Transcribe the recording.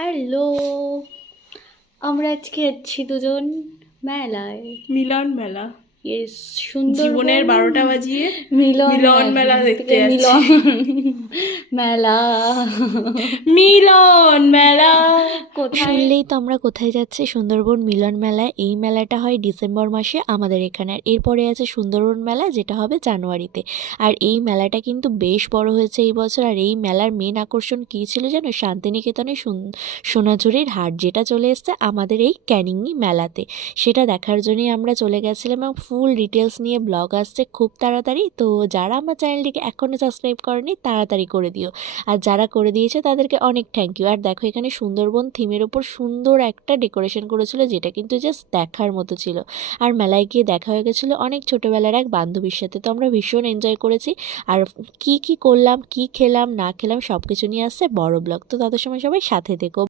Hello, আমরা আজকে যাচ্ছি দুজন মেলায়। মিলন মেলা। ইয়েস, জীবনের সুন্দরবন 12টা বাজিয়ে মিলন মিলন মেলা দেখতে যাচ্ছি। মিলন মেলা। মিলন মেলা কোথায়? শুনলেই তো আমরা কোথায় যাচ্ছি, সুন্দরবন মিলন মেলায়। এই মেলাটা হয় ডিসেম্বর মাসে আমাদের এখানে, আর এরপরে আছে সুন্দরবন মেলা, যেটা হবে জানুয়ারিতে। আর এই মেলাটা কিন্তু বেশ বড় হয়েছে এই বছর। আর এই মেলার মেন আকর্ষণ কী ছিল জানো? শান্তিনিকেতনে সোনাঝুরির হাট, যেটা চলে এসছে আমাদের এই ক্যানিংই মেলাতে। সেটা দেখার জন্যই আমরা চলে গেছিলাম, এবং ফুল ডিটেলস নিয়ে ব্লগ আসছে খুব তাড়াতাড়ি। তো যারা আমার চ্যানেলটিকে এখনও সাবস্ক্রাইব করেনি তাড়াতাড়ি করে দিও, আর যারা করে দিয়েছে তাদেরকে অনেক থ্যাংক ইউ। আর দেখো, এখানে সুন্দরবন থিমের ওপর সুন্দর একটা ডেকোরেশন করেছিল, যেটা কিন্তু জাস্ট দেখার মতো ছিল। আর মেলায় গিয়ে দেখা হয়ে গেছিলো অনেক ছোটোবেলার এক বান্ধবীর সাথে। তো আমরা ভীষণ এনজয় করেছি। আর কি কি করলাম, কি খেলাম না খেলাম, সব কিছু নিয়ে আসছে বড় ব্লগ। তো তত সময় সবাই সাথে থেকো।